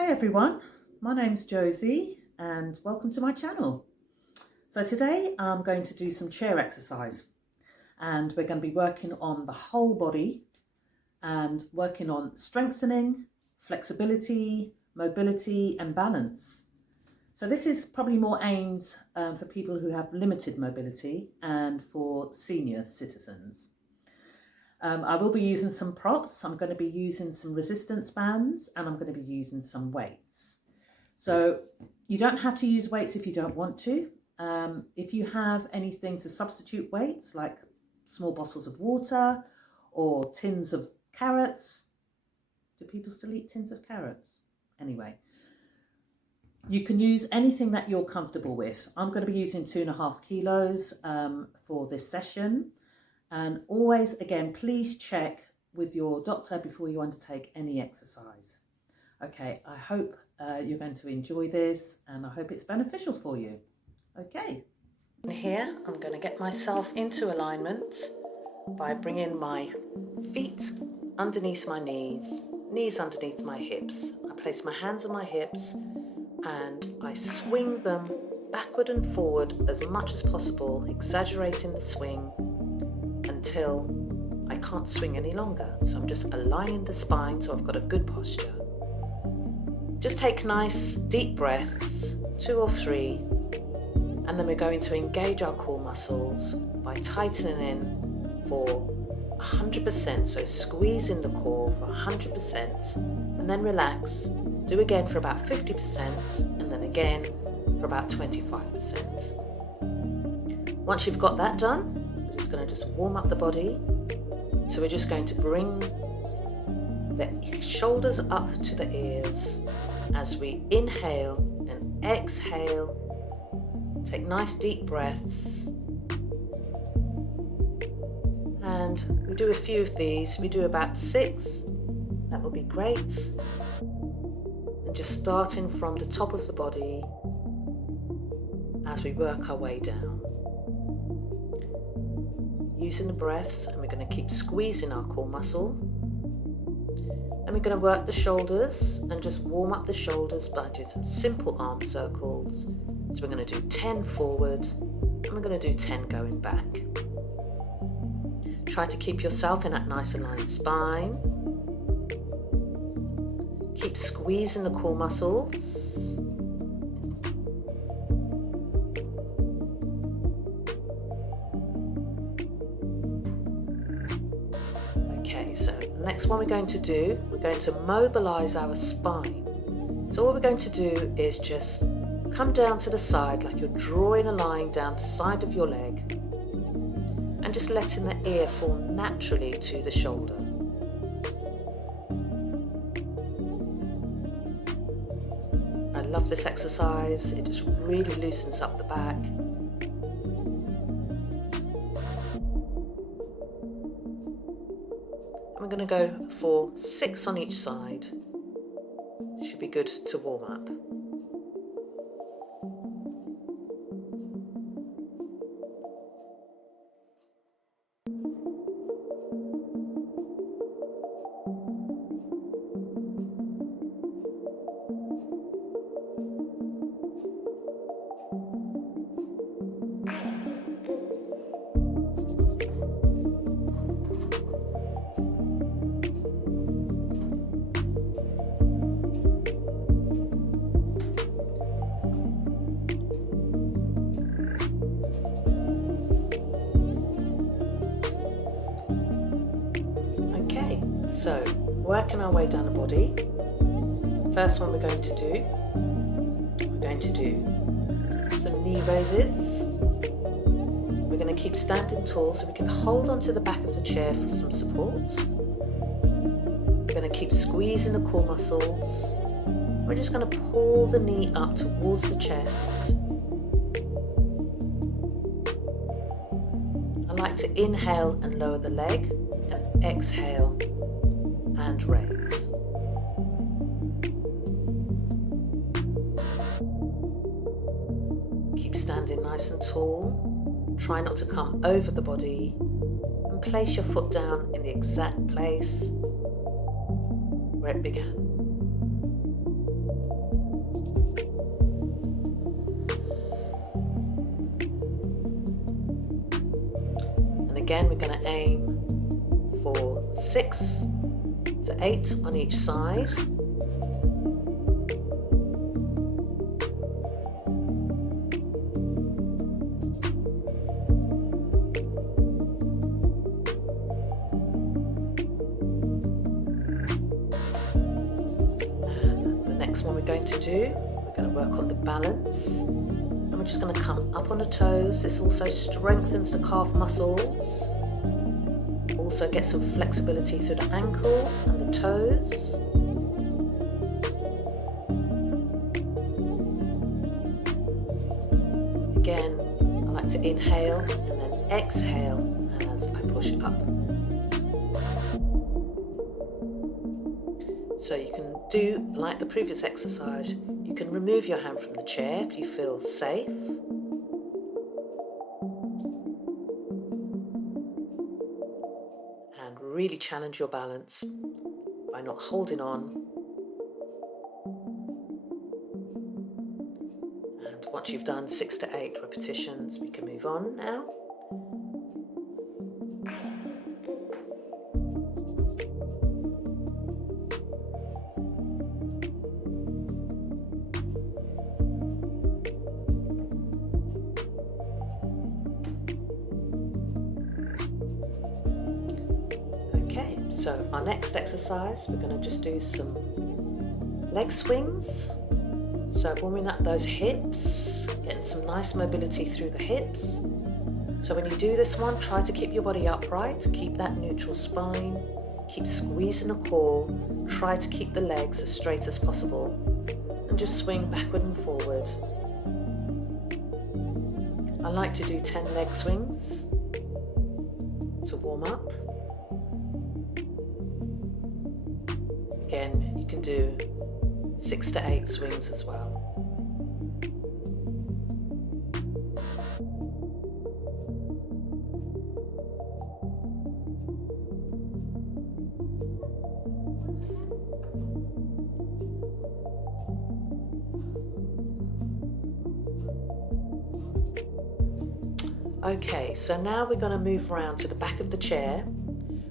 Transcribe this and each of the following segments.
Hey everyone, my name's Josie and welcome to my channel. So today I'm going to do some chair exercise and we're going to be working on the whole body and working on strengthening, flexibility, mobility and balance. So this is probably more aimed for people who have limited mobility and for senior citizens. I will be using some props. I'm going to be using some resistance bands and I'm going to be using some weights. So you don't have to use weights if you don't want to. If you have anything to substitute weights, like small bottles of water or tins of carrots. Do people still eat tins of carrots? Anyway, you can use anything that you're comfortable with. I'm going to be using 2.5 kilos for this session. And always, again, please check with your doctor before you undertake any exercise. Okay, I hope you're going to enjoy this and I hope it's beneficial for you. Okay. Here, I'm going to get myself into alignment by bringing my feet underneath my knees underneath my hips. I place my hands on my hips and I swing them backward and forward as much as possible, exaggerating the swing until I can't swing any longer. So I'm just aligning the spine so I've got a good posture. Just take nice deep breaths, 2 or 3, and then we're going to engage our core muscles by tightening in for 100%, so squeeze in the core for 100% and then relax. Do again for about 50% and then again for about 25%. Once you've got that done, we're just going to warm up the body. So we're just going to bring the shoulders up to the ears as we inhale and exhale. Take nice deep breaths. And we do a few of these. We do about 6. That will be great. And just starting from the top of the body as we work our way down. Using the breaths, and we're going to keep squeezing our core muscle. And we're going to work the shoulders and just warm up the shoulders by doing some simple arm circles. So we're going to do 10 forward and we're going to do 10 going back. Try to keep yourself in that nice aligned spine. Keep squeezing the core muscles. Okay, so the next one we're going to do, we're going to mobilize our spine. So all we're going to do is just come down to the side like you're drawing a line down the side of your leg and just letting the ear fall naturally to the shoulder. I love this exercise. It just really loosens up the back. And we're going to go for 6 on each side. Should be good to warm up. So, working our way down the body. First one we're going to do some knee raises. We're going to keep standing tall so we can hold onto the back of the chair for some support. We're going to keep squeezing the core muscles. We're just going to pull the knee up towards the chest. I like to inhale and lower the leg and exhale and raise. Keep standing nice and tall. Try not to come over the body and place your foot down in the exact place where it began. again, we're going to aim for 6 to 8 on each side. And the next one we're going to do, we're going to work on the balance. And we're just going to come up on the toes. This also strengthens the calf muscles. Also get some flexibility through the ankles and the toes. Again, I like to inhale and then exhale as I push up. So you can do like the previous exercise, you can remove your hand from the chair if you feel safe. Really challenge your balance by not holding on. And once you've done 6 to 8 repetitions, we can move on now. So our next exercise, we're going to just do some leg swings. So warming up those hips, getting some nice mobility through the hips. So when you do this one, try to keep your body upright, keep that neutral spine, keep squeezing the core, try to keep the legs as straight as possible, and just swing backward and forward. I like to do 10 leg swings to warm up. Again, you can do 6 to 8 swings as well. Okay, so now we're going to move around to the back of the chair.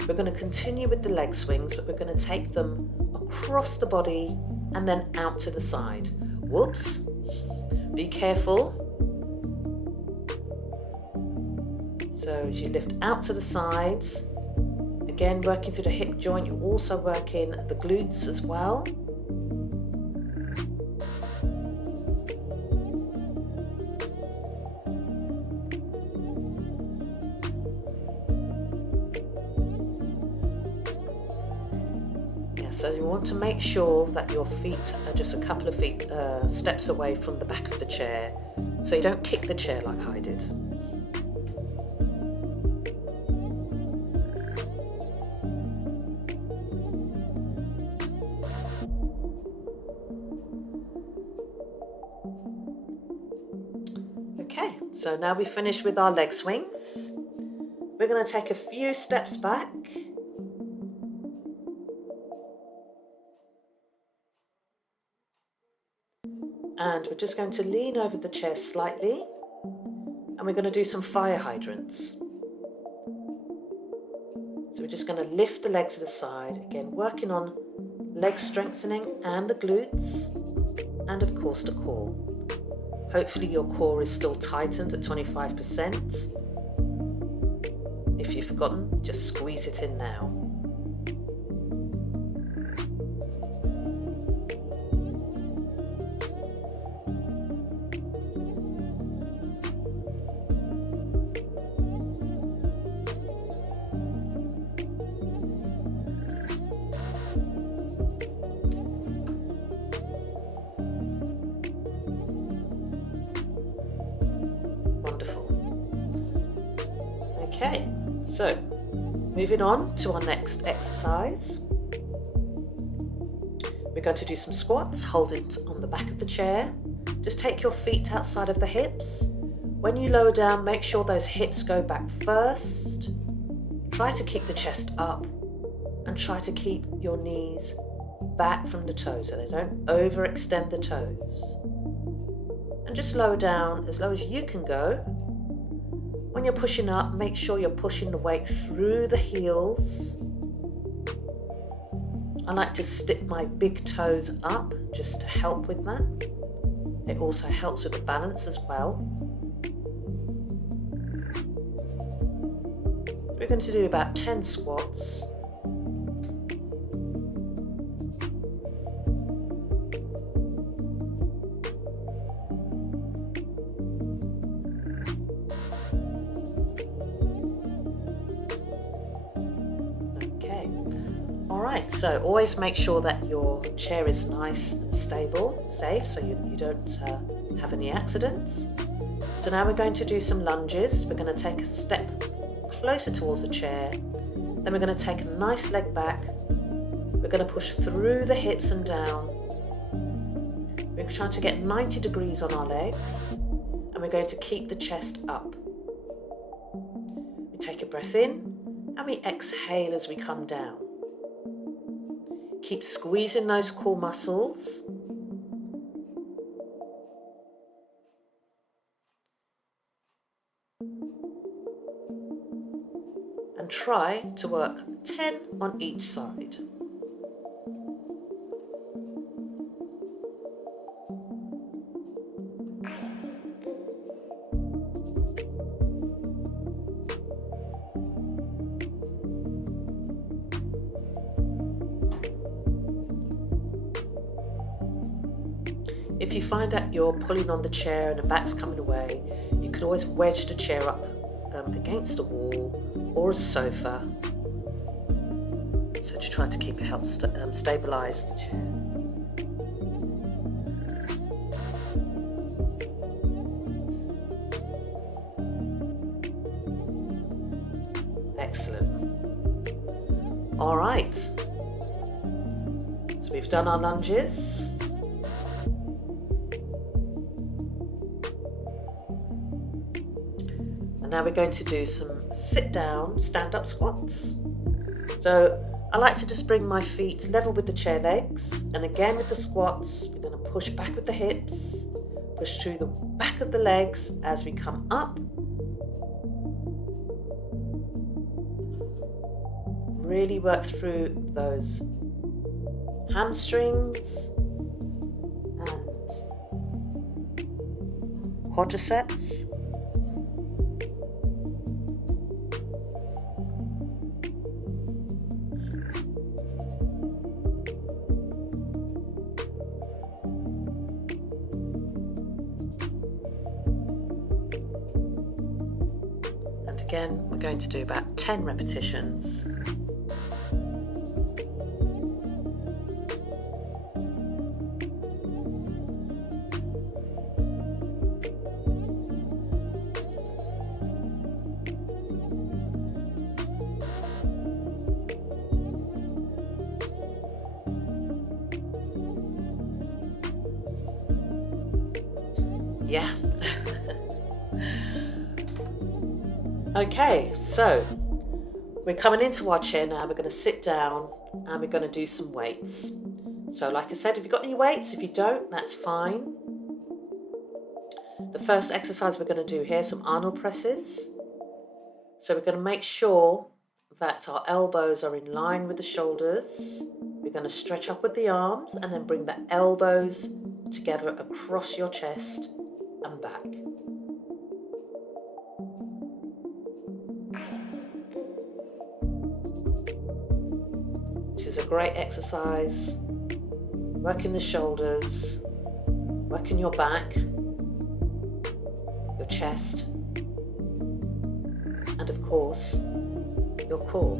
We're going to continue with the leg swings, but we're going to take them across the body and then out to the side. Whoops. Be careful. So as you lift out to the sides, again working through the hip joint, you're also working the glutes as well. So you want to make sure that your feet are just a couple of steps away from the back of the chair, so you don't kick the chair like I did. Okay, so now we finish with our leg swings. We're going to take a few steps back. And we're just going to lean over the chair slightly, and we're going to do some fire hydrants. So we're just going to lift the legs to the side, again working on leg strengthening and the glutes, and of course the core. Hopefully your core is still tightened at 25%. If you've forgotten, just squeeze it in now. Okay, so moving on to our next exercise. We're going to do some squats, hold it on the back of the chair. Just take your feet outside of the hips. When you lower down, make sure those hips go back first. Try to keep the chest up and try to keep your knees back from the toes so they don't overextend the toes. And just lower down as low as you can go. When you're pushing up, make sure you're pushing the weight through the heels. I like to stick my big toes up just to help with that. It also helps with the balance as well. We're going to do about 10 squats. Alright, so always make sure that your chair is nice and stable, safe, so you don't have any accidents. So now we're going to do some lunges. We're going to take a step closer towards the chair. Then we're going to take a nice leg back. We're going to push through the hips and down. We're trying to get 90 degrees on our legs. And we're going to keep the chest up. We take a breath in and we exhale as we come down. Keep squeezing those core muscles. And try to work 10 on each side. If you find that you're pulling on the chair and the back's coming away, you can always wedge the chair up against a wall or a sofa. So to try to keep it, help stabilize the chair. Excellent. All right. So we've done our lunges. Now we're going to do some sit down, stand up squats. So I like to just bring my feet level with the chair legs. And again with the squats, we're going to push back with the hips, push through the back of the legs as we come up. Really work through those hamstrings and quadriceps. Again, we're going to do about 10 repetitions. Yeah. Okay, so we're coming into our chair now. We're going to sit down and we're going to do some weights. So like I said, if you've got any weights, if you don't, that's fine. The first exercise we're going to do here, some Arnold presses. So we're going to make sure that our elbows are in line with the shoulders. We're going to stretch up with the arms and then bring the elbows together across your chest and back. This is a great exercise. Working the shoulders, working your back, your chest, and of course, your core.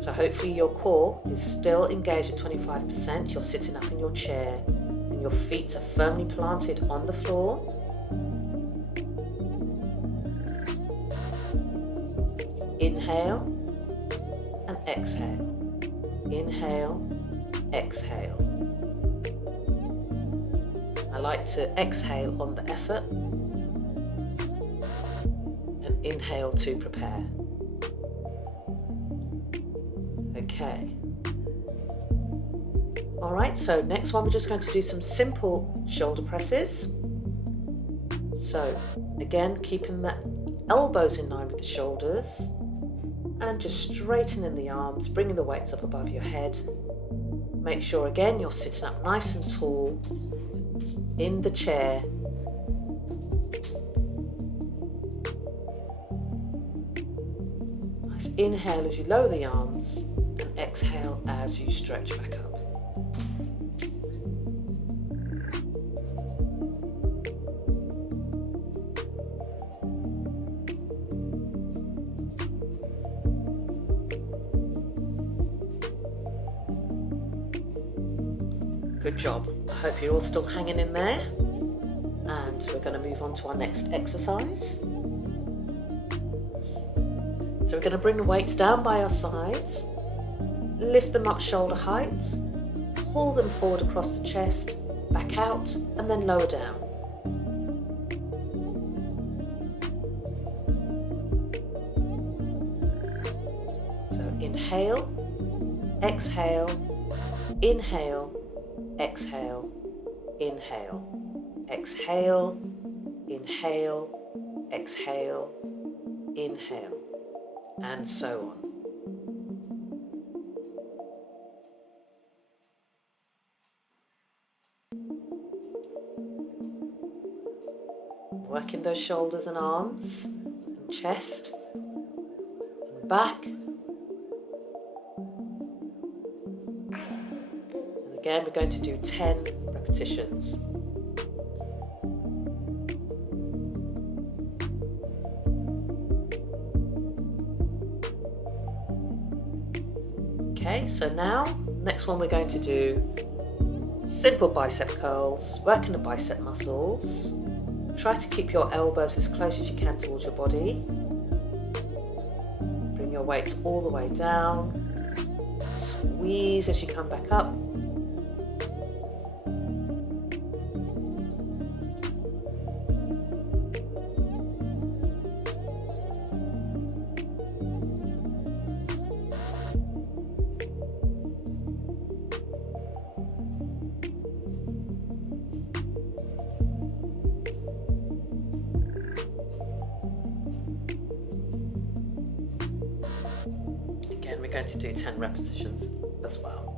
So hopefully your core is still engaged at 25%. You're sitting up in your chair and your feet are firmly planted on the floor. Inhale and exhale. Inhale, exhale. I like to exhale on the effort and inhale to prepare. Okay. All right, so next one we're just going to do some simple shoulder presses. So again, keeping that elbows in line with the shoulders, and just straightening the arms, bringing the weights up above your head. Make sure again you're sitting up nice and tall in the chair. Nice inhale as you lower the arms, and exhale as you stretch back up. Good job. I hope you're all still hanging in there. And we're going to move on to our next exercise. So we're going to bring the weights down by our sides, lift them up shoulder height, pull them forward across the chest, back out, and then lower down. So inhale, exhale, inhale, exhale, inhale, exhale, inhale, exhale, inhale, and so on. Working those shoulders and arms and chest and back. Again, we're going to do 10 repetitions. Okay, so now, next one we're going to do simple bicep curls, working the bicep muscles. Try to keep your elbows as close as you can towards your body. Bring your weights all the way down. Squeeze as you come back up. Again, we're going to do 10 repetitions as well.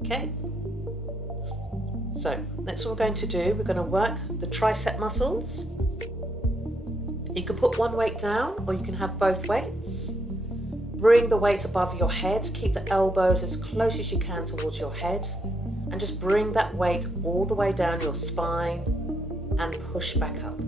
Okay, so next what we're going to do, we're going to work the tricep muscles. You can put one weight down or you can have both weights. Bring the weight above your head, keep the elbows as close as you can towards your head, and just bring that weight all the way down your spine and push back up.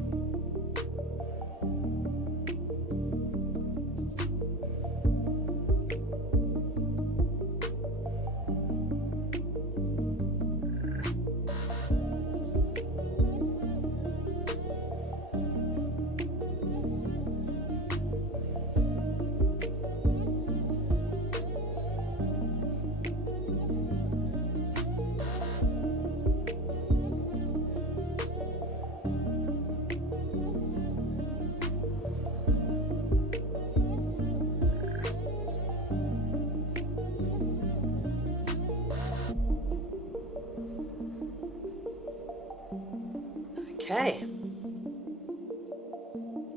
Okay,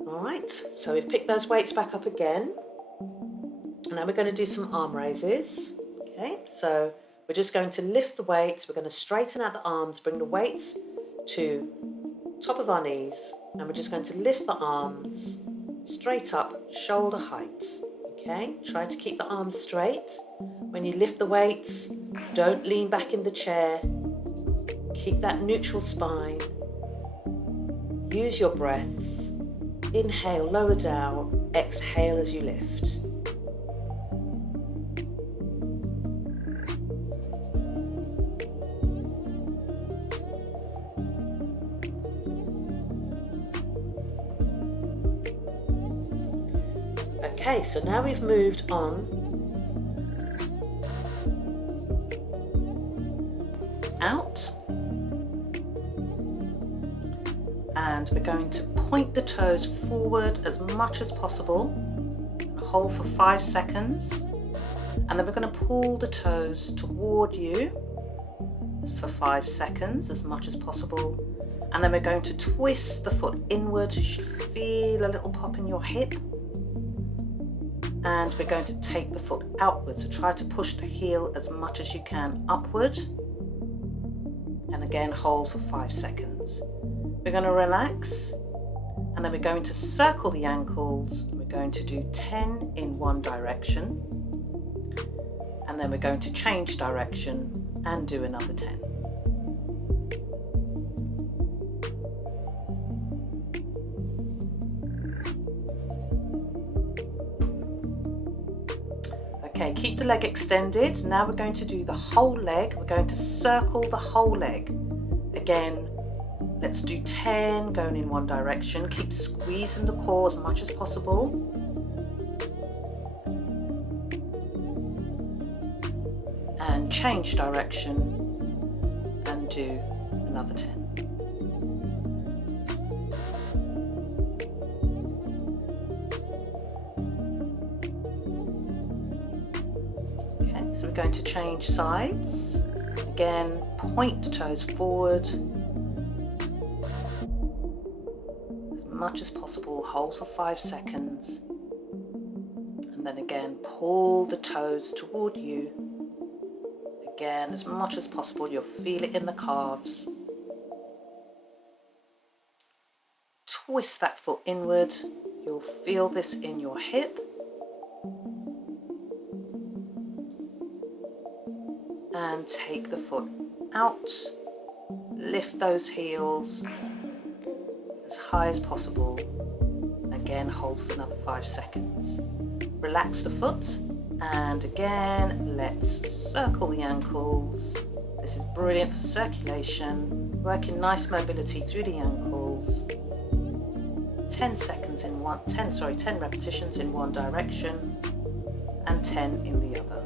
all right, so we've picked those weights back up again, and now we're going to do some arm raises. Okay, so we're just going to lift the weights, we're going to straighten out the arms, bring the weights to top of our knees, and we're just going to lift the arms straight up, shoulder height. Okay, try to keep the arms straight. When you lift the weights, don't lean back in the chair, keep that neutral spine. Use your breaths. Inhale, lower down. Exhale as you lift. Okay, so now we've moved on out. And we're going to point the toes forward as much as possible, hold for 5 seconds, and then we're going to pull the toes toward you for 5 seconds, as much as possible. And then we're going to twist the foot inward. You should feel a little pop in your hip. And we're going to take the foot outward. So try to push the heel as much as you can upward. And again, hold for 5 seconds. We're going to relax. And then we're going to circle the ankles. We're going to do 10 in one direction. And then we're going to change direction and do another 10. Okay, keep the leg extended. Now we're going to do the whole leg. We're going to circle the whole leg. Again, let's do 10 going in one direction. Keep squeezing the core as much as possible. And change direction and do another 10. Okay, so we're going to change sides. Again, point the toes forward as much as possible. Hold for 5 seconds. And then again, pull the toes toward you. Again, as much as possible. You'll feel it in the calves. Twist that foot inward. You'll feel this in your hip. And take the foot out. Lift those heels as high as possible. Again, hold for another 5 seconds. Relax the foot. And again, let's circle the ankles. This is brilliant for circulation, working nice mobility through the ankles. 10 repetitions in one direction and 10 in the other.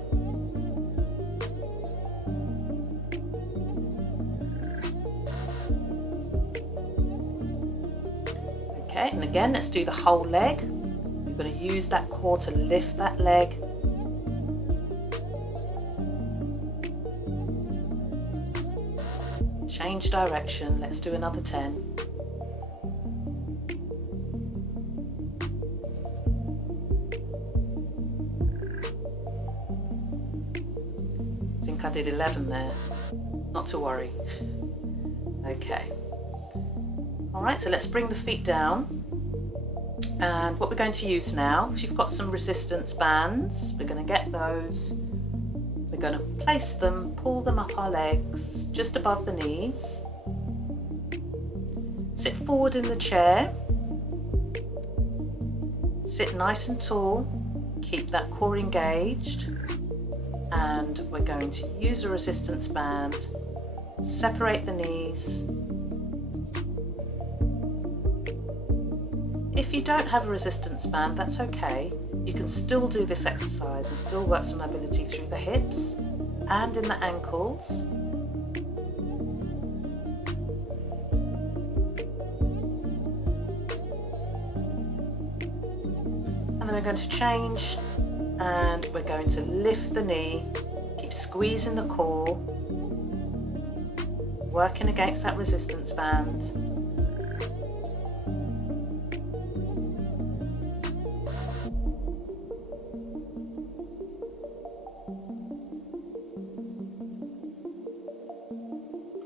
Okay, and again, let's do the whole leg. You're going to use that core to lift that leg. Change direction. Let's do another 10. I think I did 11 there. Not to worry. Okay. Alright, so let's bring the feet down. And what we're going to use now, if you've got some resistance bands, we're going to get those. We're going to place them, pull them up our legs, just above the knees. Sit forward in the chair. Sit nice and tall. Keep that core engaged. And we're going to use a resistance band. Separate the knees. If you don't have a resistance band, that's okay. You can still do this exercise and still work some mobility through the hips and in the ankles. And then we're going to change and we're going to lift the knee, keep squeezing the core, working against that resistance band.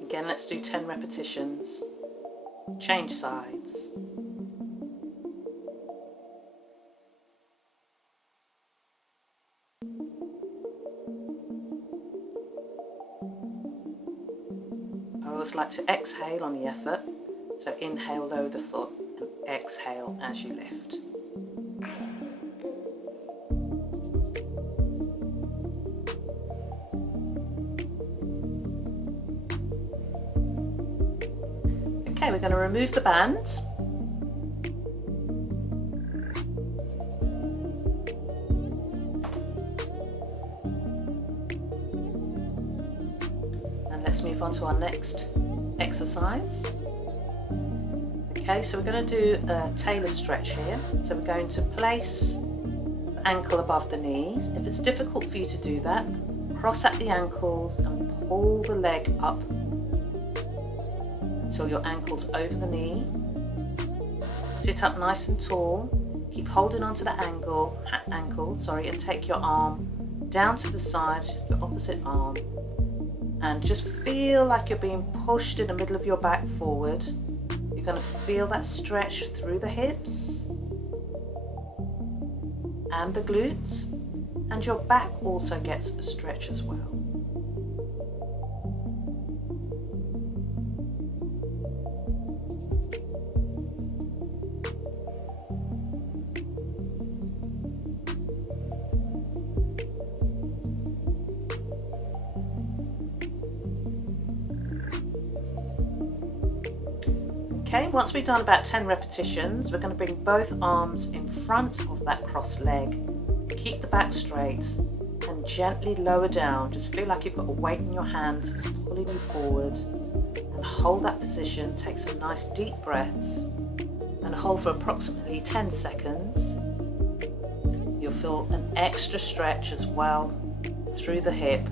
Again, let's do 10 repetitions. Change sides. I always like to exhale on the effort. So inhale, lower the foot, and exhale as you lift. Okay, we're going to remove the band. And let's move on to our next exercise. Okay, so we're going to do a tailor stretch here. So we're going to place the ankle above the knees. If it's difficult for you to do that, Cross at the ankles and pull the leg up until your ankle's over the knee. Sit up nice and tall. Keep holding onto the ankle, and take your arm down to the side, your opposite arm, and just feel like you're being pushed in the middle of your back forward. You're going to feel that stretch through the hips and the glutes, and your back also gets a stretch as well. Okay, once we've done about 10 repetitions, we're going to bring both arms in front of that crossed leg. Keep the back straight and gently lower down. Just feel like you've got a weight in your hands that's pulling you forward, and hold that position. Take some nice deep breaths and hold for approximately 10 seconds. You'll feel an extra stretch as well through the hip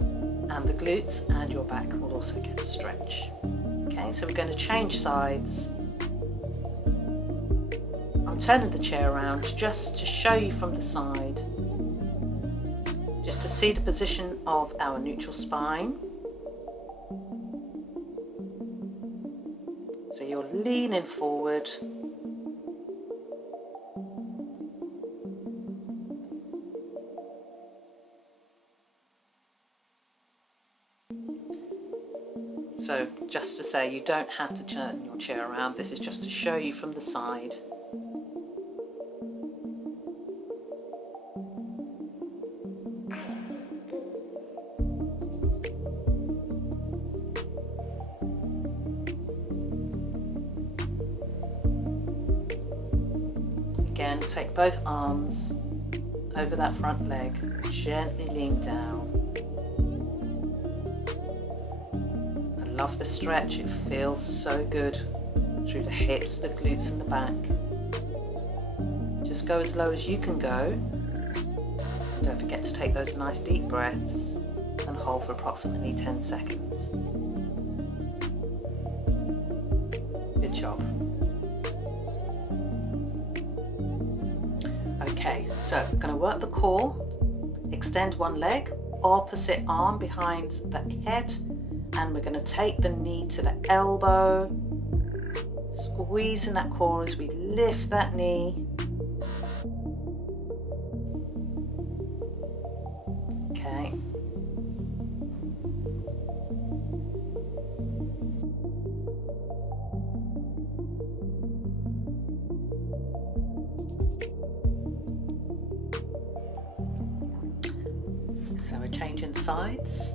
and the glutes, and your back will also get a stretch. Okay, so we're going to change sides. I'm turning the chair around just to show you from the side, just to see the position of our neutral spine. So you're leaning forward. So just to say, you don't have to turn your chair around. This is just to show you from the side. Again, take both arms over that front leg, gently lean down. Love the stretch, it feels so good through the hips, the glutes and the back. Just go as low as you can go. Don't forget to take those nice deep breaths and hold for approximately 10 seconds. Good job. Okay, so I'm going to work the core. Extend one leg, opposite arm behind the head, and we're going to take the knee to the elbow, squeezing that core as we lift that knee. Okay. So we're changing sides.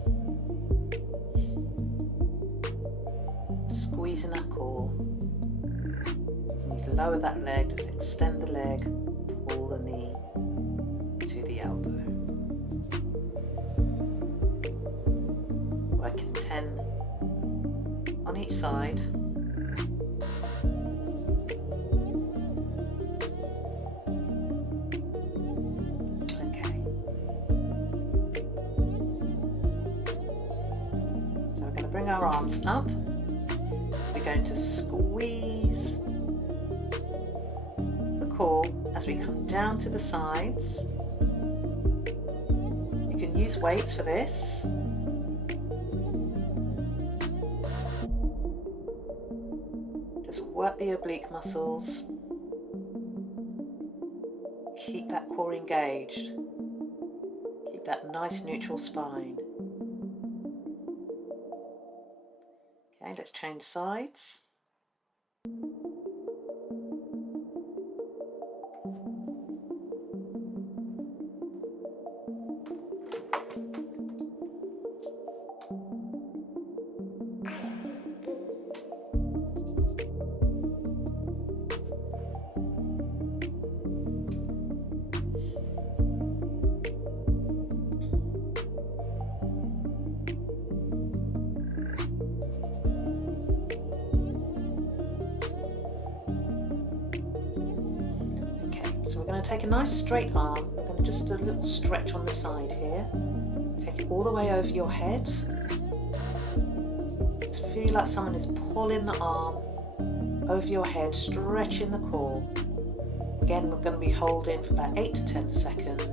Squeezing that core. You lower that leg, just extend the leg, pull the knee to the elbow. Working 10 on each side. Okay. So we're going to bring our arms up. We're going to squeeze the core as we come down to the sides. You can use weights for this. Just work the oblique muscles. Keep that core engaged. Keep that nice neutral spine. Okay, let's change sides. Take a nice straight arm. We're going to just a little stretch on the side here. Take it all the way over your head. Just feel like someone is pulling the arm over your head, stretching the core. Again, we're going to be holding for about 8 to 10 seconds.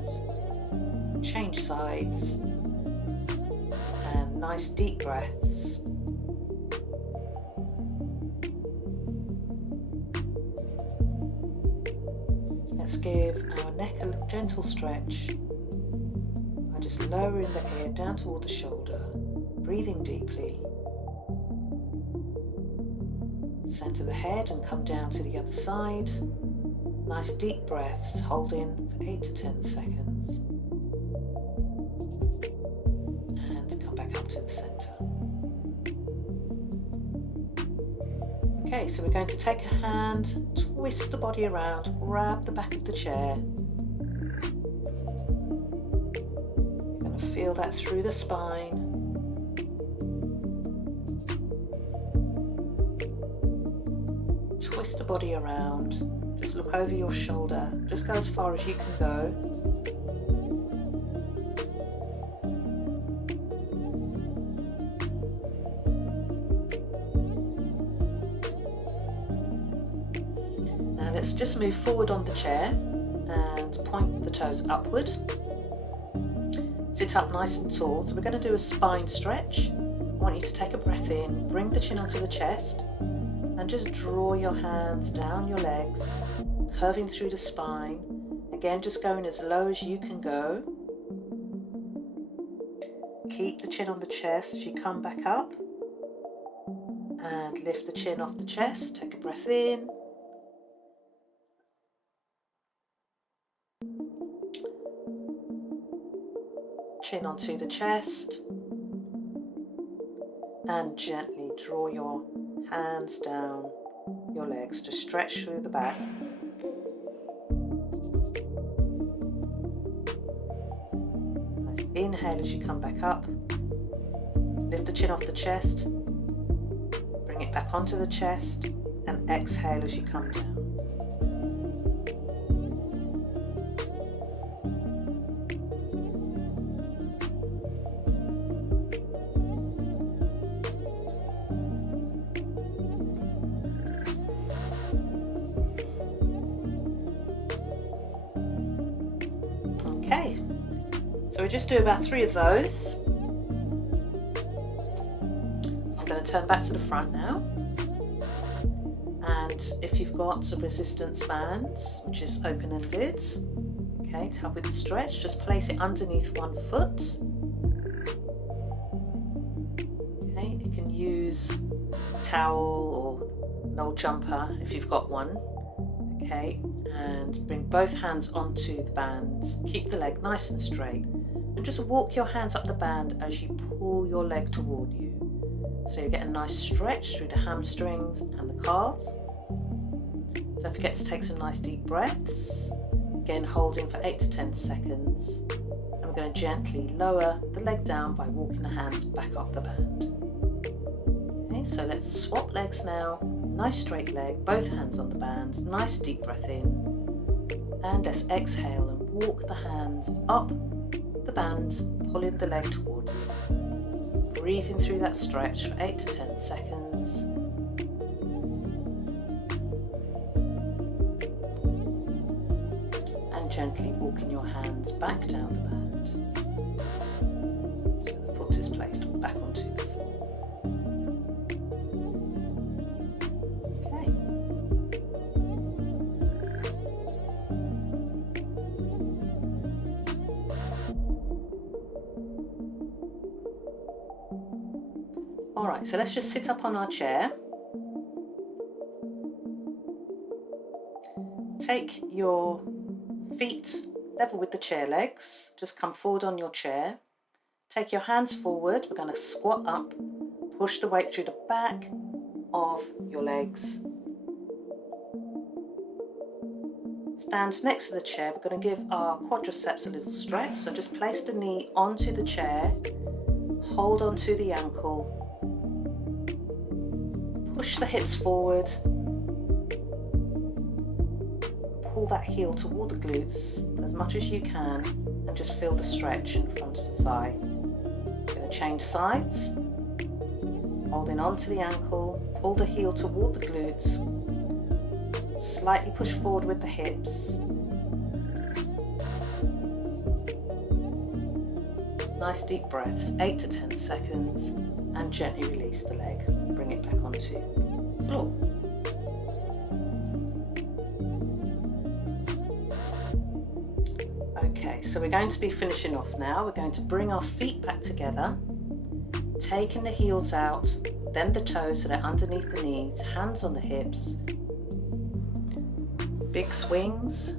Change sides. And nice deep breaths. Let's give our neck a gentle stretch by just lowering the ear down toward the shoulder, breathing deeply. Center the head and come down to the other side. Nice deep breaths, holding for 8 to 10 seconds. And come back up to the center. Okay, so we're going to take a hand, twist the body around, grab the back of the chair. You're going to feel that through the spine. Twist the body around. Just look over your shoulder. Just go as far as you can go. Let's just move forward on the chair and point the toes upward. Sit up nice and tall. So we're going to do a spine stretch. I want you to take a breath in, bring the chin onto the chest, and just draw your hands down your legs, curving through the spine. Again, just going as low as you can go. Keep the chin on the chest as you come back up. And lift the chin off the chest. Take a breath in. Chin onto the chest, and gently draw your hands down your legs to stretch through the back. Nice inhale as you come back up. Lift the chin off the chest, bring it back onto the chest, and exhale as you come down. Okay, so we just do about 3 of those. I'm going to turn back to the front now. And if you've got a resistance band, which is open-ended, okay, to help with the stretch, just place it underneath one foot. Okay, you can use a towel or an old jumper if you've got one. Okay, and bring both hands onto the band. Keep the leg nice and straight, and just walk your hands up the band as you pull your leg toward you. So you get a nice stretch through the hamstrings and the calves. Don't forget to take some nice deep breaths. Again, holding for 8 to 10 seconds. And we're going to gently lower the leg down by walking the hands back up the band. Okay, so let's swap legs now. Nice straight leg, both hands on the band, nice deep breath in, and let's exhale and walk the hands up the band, pulling the leg toward you. Breathing through that stretch for 8 to 10 seconds. And gently walking your hands back down the band. So the foot is placed back onto the floor. Alright, so let's just sit up on our chair. Take your feet level with the chair legs. Just come forward on your chair. Take your hands forward. We're going to squat up. Push the weight through the back of your legs. Stand next to the chair. We're going to give our quadriceps a little stretch. So just place the knee onto the chair. Hold onto the ankle. Push the hips forward. Pull that heel toward the glutes as much as you can. and just feel the stretch in front of the thigh. Going to change sides, holding on to the ankle, pull the heel toward the glutes, slightly push forward with the hips. Nice deep breaths, 8 to 10 seconds, and gently release the leg. Bring it back onto the floor. Okay, so we're going to be finishing off now. We're going to bring our feet back together, taking the heels out, then the toes so they're underneath the knees, hands on the hips. Big swings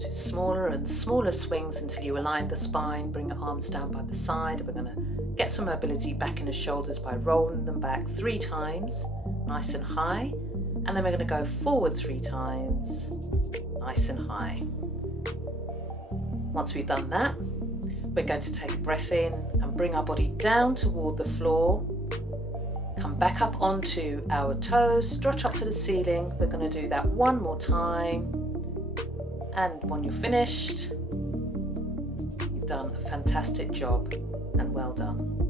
to smaller and smaller swings until you align the spine. Bring your arms down by the side. We're going to get some mobility back in the shoulders by rolling them back 3 times, nice and high. And then we're going to go forward 3 times, nice and high. Once we've done that, we're going to take a breath in and bring our body down toward the floor. Come back up onto our toes, stretch up to the ceiling. We're going to do that one more time. And when you're finished, you've done a fantastic job, and well done.